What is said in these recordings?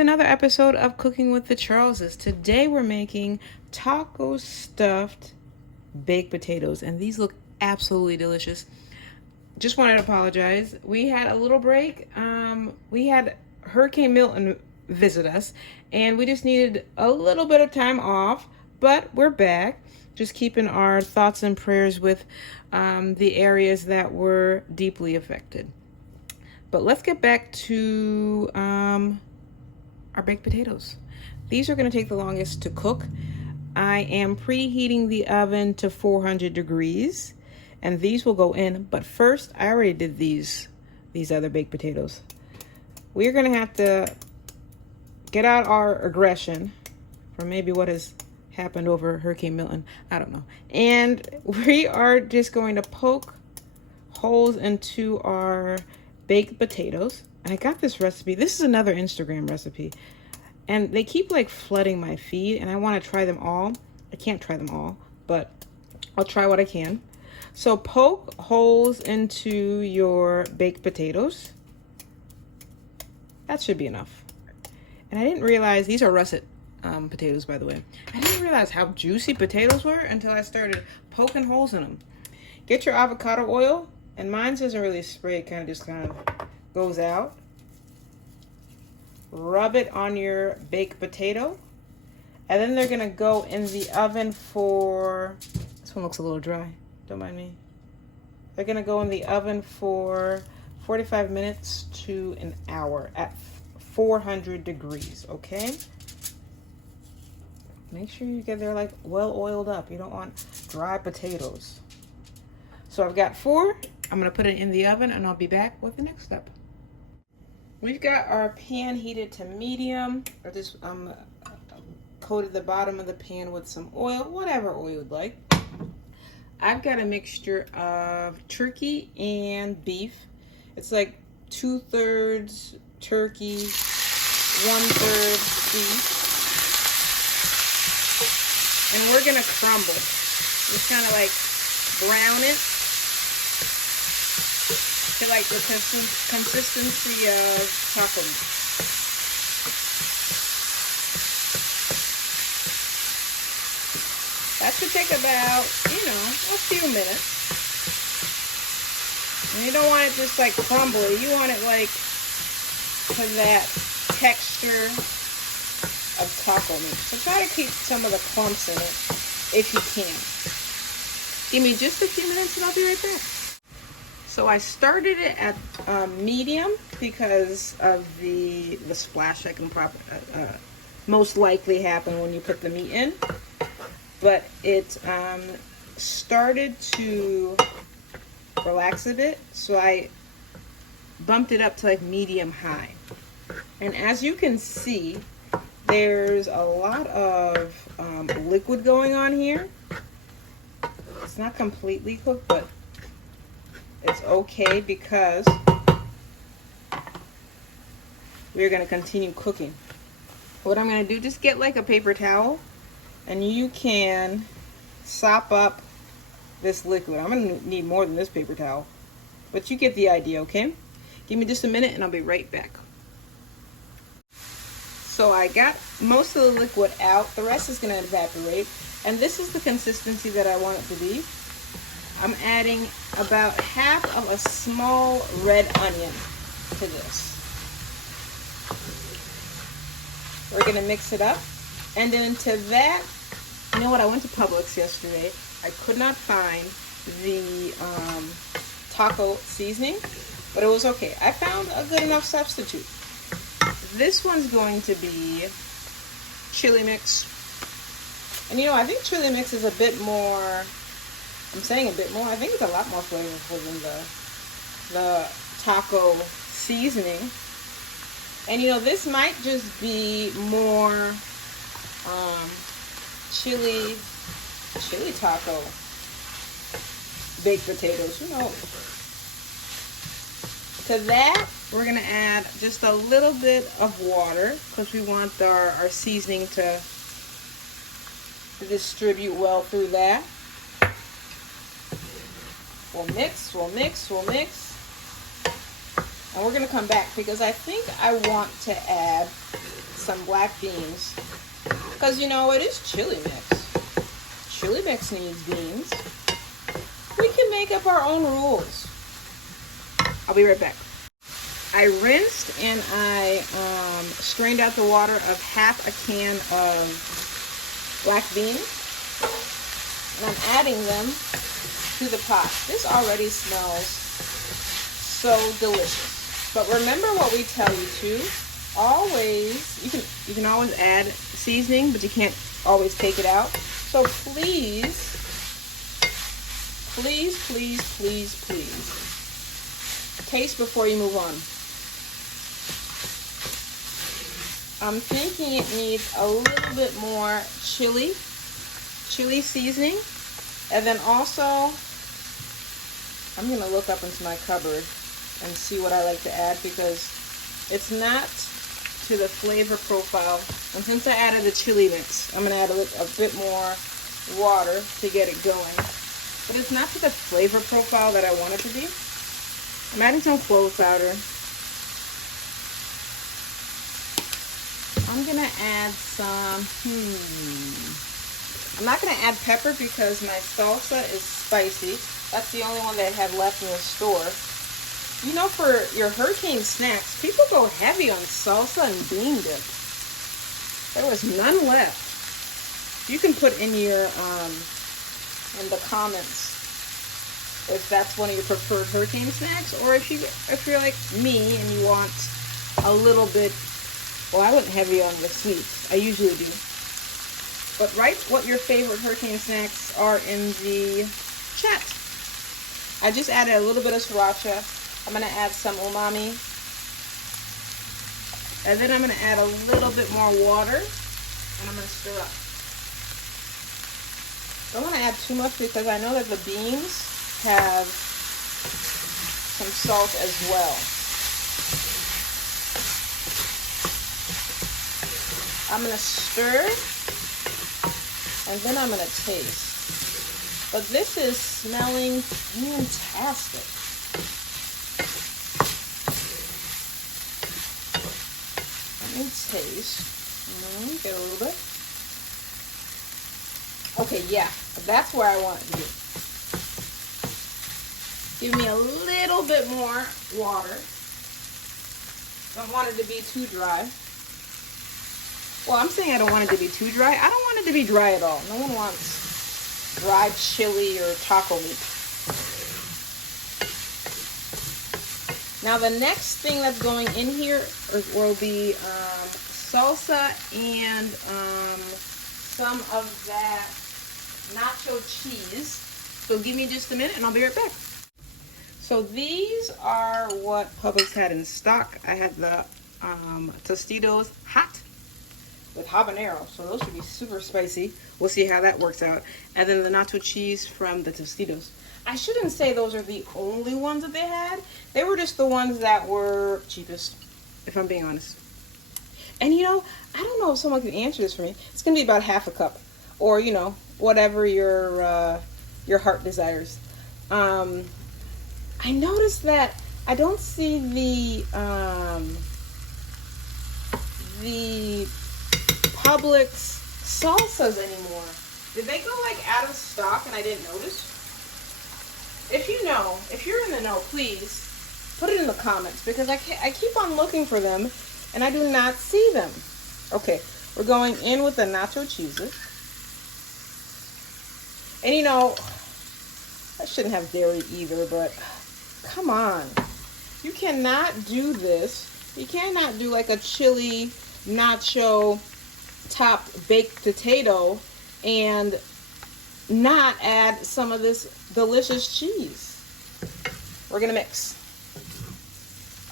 to another episode of Cooking with the Charleses. Today we're making taco stuffed baked potatoes, and these look absolutely delicious. Just wanted to apologize. We had a little break. We had Hurricane Milton visit us, and we just needed a little bit of time off, but we're back. Just keeping our thoughts and prayers with the areas that were deeply affected. But let's get back to our baked potatoes. These are going to take the longest to cook. I am preheating the oven to 400 degrees, and these will go in. But first, I already did these other baked potatoes. We're going to have to get out our aggression from maybe what has happened over Hurricane Milton. I don't know. And we are just going to poke holes into our baked potatoes. And I got this recipe. This is another Instagram recipe. And they keep like flooding my feed, and I want to try them all. I can't try them all, but I'll try what I can. So poke holes into your baked potatoes. That should be enough. And I didn't realize, these are russet potatoes, by the way. I didn't realize how juicy potatoes were until I started poking holes in them. Get your avocado oil. And mine doesn't really spray, it kind of goes out. Rub it on your baked potato. And then they're going to go in the oven for, this one looks a little dry, don't mind me. They're going to go in the oven for 45 minutes to an hour at 400 degrees, okay? Make sure you get there like well oiled up. You don't want dry potatoes. So I've got 4. I'm going to put it in the oven, and I'll be back with the next step. We've got our pan heated to medium. I just coated the bottom of the pan with some oil, whatever oil you'd like. I've got a mixture of turkey and beef. It's like 2/3 turkey, 1/3 beef. And we're going to crumble. Just kind of like brown it to like the consistency of taco meat. That should take about, a few minutes. And you don't want it just like crumbly. You want it like to that texture of taco meat. So try to keep some of the clumps in it if you can. Give me just a few minutes and I'll be right back. So I started it at medium because of the splash that can most likely happen when you put the meat in. But it started to relax a bit, so I bumped it up to like medium high. And as you can see, there's a lot of liquid going on here. It's not completely cooked, but it's okay because we're going to continue cooking. What I'm going to do, just get like a paper towel, and you can sop up this liquid. I'm going to need more than this paper towel, but you get the idea, okay? Give me just a minute and I'll be right back. So I got most of the liquid out. The rest is going to evaporate. And this is the consistency that I want it to be. I'm adding about half of a small red onion to this. We're going to mix it up. And then to that, you know what? I went to Publix yesterday. I could not find the taco seasoning, but it was okay. I found a good enough substitute. This one's going to be chili mix. And I think chili mix is a bit more, I'm saying a bit more, I think it's a lot more flavorful than the taco seasoning. And this might just be more chili taco baked potatoes, who knows. To that, we're going to add just a little bit of water because we want our seasoning to distribute well through that. We'll mix. And we're going to come back because I think I want to add some black beans. Because, you know, it is chili mix. Chili mix needs beans. We can make up our own rules. I'll be right back. I rinsed and I strained out the water of half a can of black beans. And I'm adding them to the pot. This already smells so delicious. But remember what we tell you to. Always, you can always add seasoning, but you can't always take it out. So please, please, please, please, please, taste before you move on. I'm thinking it needs a little bit more chili seasoning. And then also, I'm going to look up into my cupboard and see what I like to add, because it's not to the flavor profile. And since I added the chili mix, I'm going to add a bit more water to get it going. But it's not to the flavor profile that I want it to be. I'm adding some clove powder. I'm going to add some, I'm not going to add pepper because my salsa is spicy. That's the only one that I had left in the store. You know, for your hurricane snacks, people go heavy on salsa and bean dip. There was none left. You can put in your in the comments if that's one of your preferred hurricane snacks, or if you're like me and you want a little bit. Well, I went heavy on the sweets. I usually do. But write what your favorite hurricane snacks are in the chat. I just added a little bit of sriracha. I'm going to add some umami. And then I'm going to add a little bit more water. And I'm going to stir up. Don't want to add too much because I know that the beans have some salt as well. I'm going to stir. And then I'm going to taste. But this is smelling fantastic. Let me taste. Get a little bit. Okay, yeah, that's where I want it to be. Give me a little bit more water. Don't want it to be too dry. Well, I'm saying I don't want it to be too dry. I don't want it to be dry at all. No one wants dried chili or taco meat. Now the next thing that's going in here will be salsa and some of that nacho cheese. So give me just a minute and I'll be right back. So these are what Publix had in stock. I had the Tostitos hot with habanero, so those should be super spicy. We'll see how that works out. And then the nacho cheese from the Tostitos. I shouldn't say those are the only ones that they had. They were just the ones that were cheapest, if I'm being honest. And you know, I don't know if someone can answer this for me. It's gonna be about half a cup, or you know, whatever your heart desires. I noticed that I don't see the Publix salsas anymore. Did they go like out of stock and I didn't notice? If you know, if you're in the know, please put it in the comments, because I keep on looking for them and I do not see them. Okay, we're going in with the nacho cheeses. And you know, I shouldn't have dairy either, but come on. You cannot do this. You cannot do like a chili nacho topped baked potato and not add some of this delicious cheese. We're gonna mix.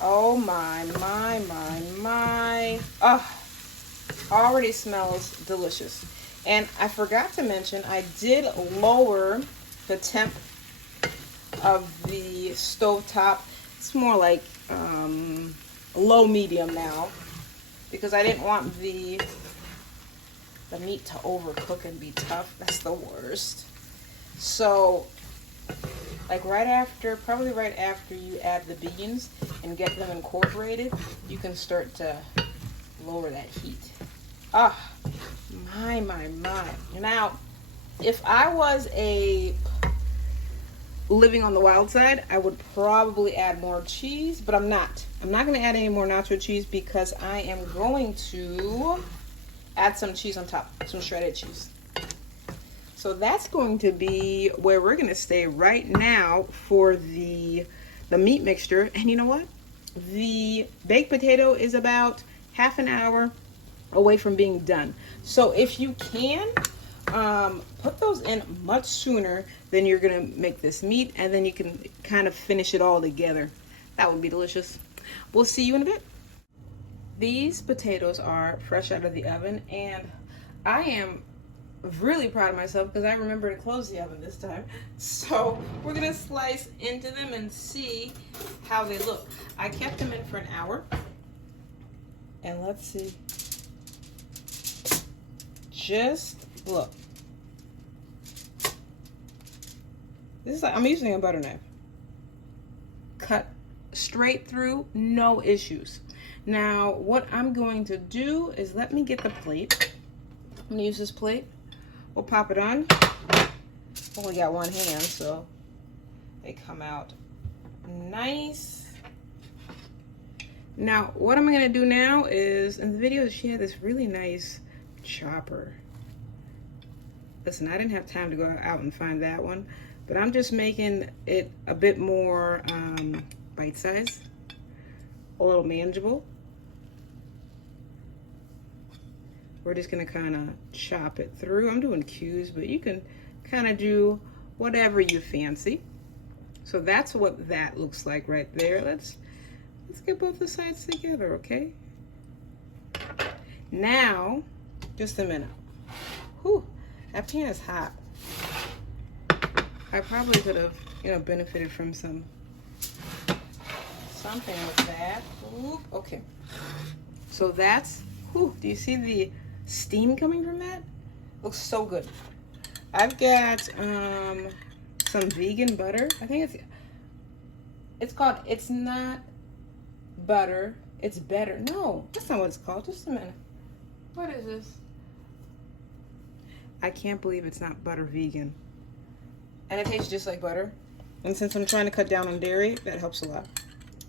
Oh my. Already smells delicious. And I forgot to mention, I did lower the temp of the stovetop. It's more like low medium now, because I didn't want the meat to overcook and be tough. That's the worst. So like probably right after you add the beans and get them incorporated, you can start to lower that heat. Ah, my. Now, if I was living on the wild side, I would probably add more cheese, but I'm not. I'm not going to add any more nacho cheese because I am going to add some cheese on top, some shredded cheese. So that's going to be where we're going to stay right now for the meat mixture. And you know what? The baked potato is about half an hour away from being done. So if you can, put those in much sooner than you're gonna make this meat, and then you can kind of finish it all together. That would be delicious. We'll see you in a bit. These potatoes are fresh out of the oven, and I am really proud of myself because I remember to close the oven this time. So we're gonna slice into them and see how they look. I kept them in for an hour, and let's see. Just look. This is like, I'm using a butter knife. Cut straight through, no issues. Now, what I'm going to do is let me get the plate. I'm gonna use this plate. We'll pop it on. Only got one hand, so they come out nice. Now, what I'm gonna do now is, in the video, she had this really nice chopper. Listen, I didn't have time to go out and find that one, but I'm just making it a bit more bite-sized, a little manageable. We're just gonna kind of chop it through. I'm doing cubes, but you can kind of do whatever you fancy. So that's what that looks like right there. Let's get both the sides together, okay? Now, just a minute. Whew, that pan is hot. I probably could have, benefited from something with that. Ooh, okay. So that's, do you see the steam coming from that? Looks so good. I've got some vegan butter. I think it's called, it's not butter, it's better. No, that's not what it's called. Just a minute. What is this? I can't believe it's not butter vegan. And it tastes just like butter. And since I'm trying to cut down on dairy, that helps a lot.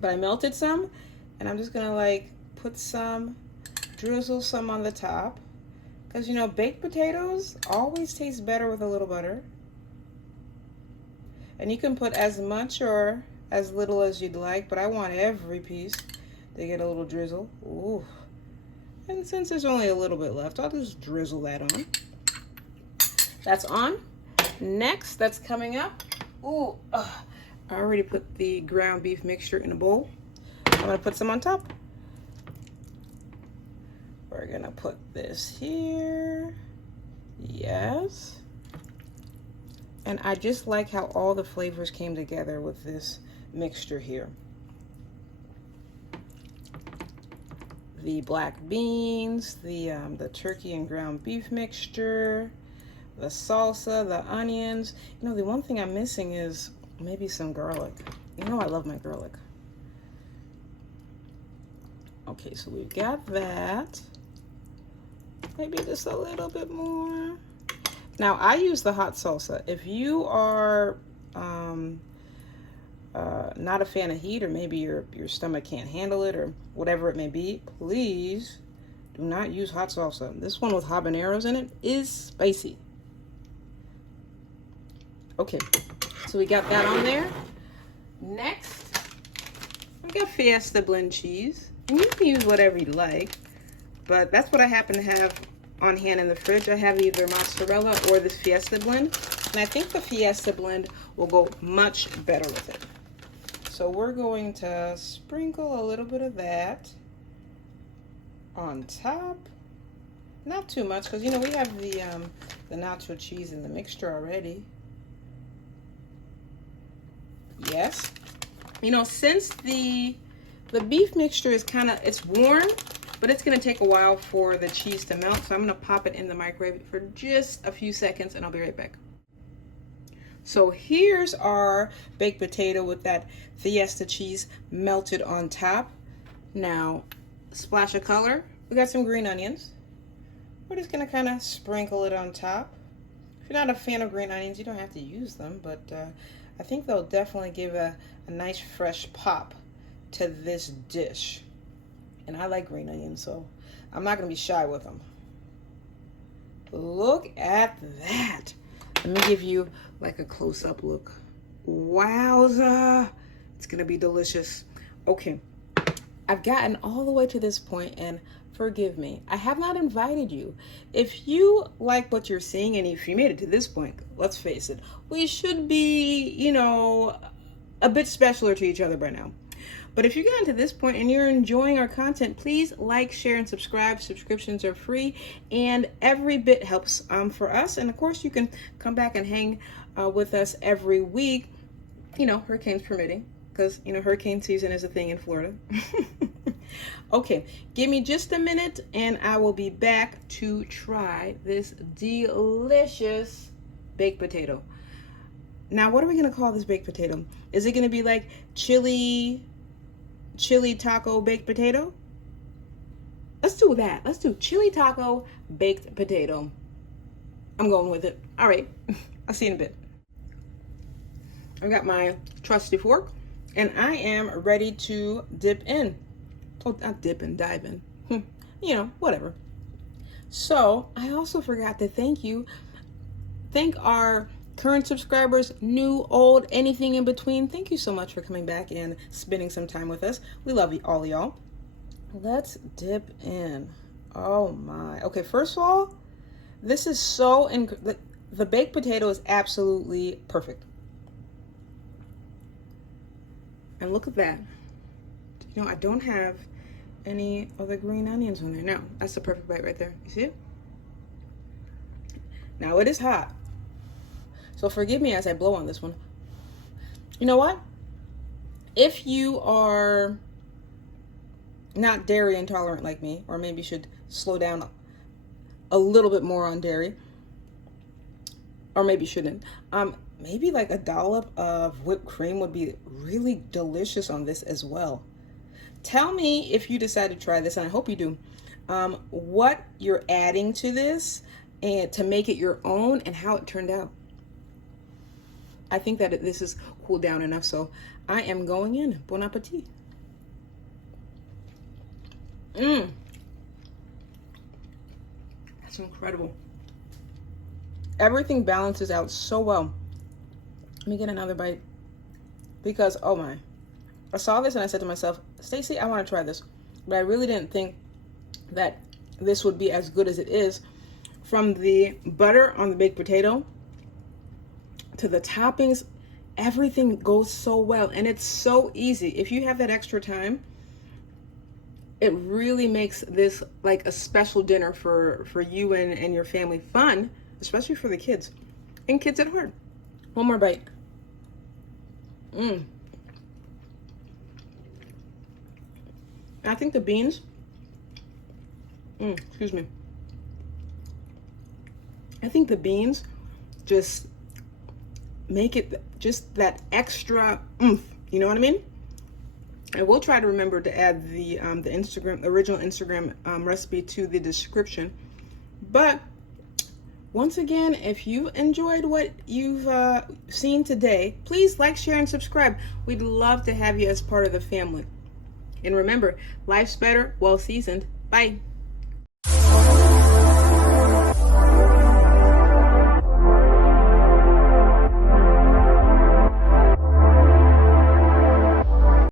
But I melted some, and I'm just gonna put some, drizzle some on the top. Because baked potatoes always taste better with a little butter. And you can put as much or as little as you'd like, but I want every piece to get a little drizzle. Ooh. And since there's only a little bit left, I'll just drizzle that on. That's on. Next, that's coming up. Ooh, I already put the ground beef mixture in a bowl. I'm gonna put some on top. We're gonna put this here. Yes. And I just like how all the flavors came together with this mixture here. The black beans, the turkey and ground beef mixture, the salsa, the onions. The one thing I'm missing is maybe some garlic. I love my garlic. Okay, so we've got that. Maybe just a little bit more. Now, I use the hot salsa. If you are not a fan of heat, or maybe your stomach can't handle it, or whatever it may be, please do not use hot salsa. This one with habaneros in it is spicy. Okay, so we got that on there. Next, we got Fiesta blend cheese. And you can use whatever you like, but that's what I happen to have on hand in the fridge. I have either mozzarella or this Fiesta blend, and I think the Fiesta blend will go much better with it. So we're going to sprinkle a little bit of that on top. Not too much, because we have the nacho cheese in the mixture already. Yes. Since the beef mixture is it's warm, but it's gonna take a while for the cheese to melt. So I'm gonna pop it in the microwave for just a few seconds, and I'll be right back. So here's our baked potato with that Fiesta cheese melted on top. Now, splash of color, We got some green onions. We're just gonna kind of sprinkle it on top. If you're not a fan of green onions, you don't have to use them, but I think they'll definitely give a nice fresh pop to this dish. And I like green onions, so I'm not gonna be shy with them. Look at that. Let me give you like a close-up look. Wowza. It's gonna be delicious. Okay, I've gotten all the way to this point, and forgive me, I have not invited you. If you like what you're seeing, and if you made it to this point, let's face it, we should be, you know, a bit specialer to each other by now. But if you got to this point and you're enjoying our content, please like, share, and subscribe. Subscriptions are free, and every bit helps for us. And of course, you can come back and hang with us every week, you know, hurricanes permitting, because, you know, hurricane season is a thing in Florida. Okay, give me just a minute and I will be back to try this delicious baked potato. Now, what are we going to call this baked potato? Is it going to be like chili taco baked potato? Let's do that. Let's do chili taco baked potato. I'm going with it. All right, I'll see you in a bit. I've got my trusty fork and I am ready to dip in. Oh, not dip and dive in. You know, whatever. So I also forgot to thank our current subscribers, new, old, anything in between. Thank you so much for coming back and spending some time with us. We love you, all of y'all. Let's dip in. Oh my. Okay, first of all, this is so, the baked potato is absolutely perfect. And look at that. You know, I don't have any other green onions on there. No, that's the perfect bite right there. You see it? Now it is hot, so forgive me as I blow on this one. You know what? If you are not dairy intolerant like me, or maybe should slow down a little bit more on dairy, or maybe shouldn't, maybe like a dollop of whipped cream would be really delicious on this as well. Tell me if you decide to try this, and I hope you do, what you're adding to this and to make it your own and how it turned out. I think that this is cooled down enough, so I am going in. Bon appetit. That's incredible. Everything balances out so well. Let me get another bite because, oh my. I saw this and I said to myself, Stacey, I want to try this. But I really didn't think that this would be as good as it is. From the butter on the baked potato to the toppings, everything goes so well. And it's so easy. If you have that extra time, it really makes this like a special dinner for you and your family. Fun, especially for the kids. And kids at heart. One more bite. I think the beans, excuse me. I think the beans just make it just that extra oomph. You know what I mean? I will try to remember to add the original Instagram recipe to the description. But once again, if you enjoyed what you've seen today, please like, share, and subscribe. We'd love to have you as part of the family. And remember, life's better, well seasoned. Bye.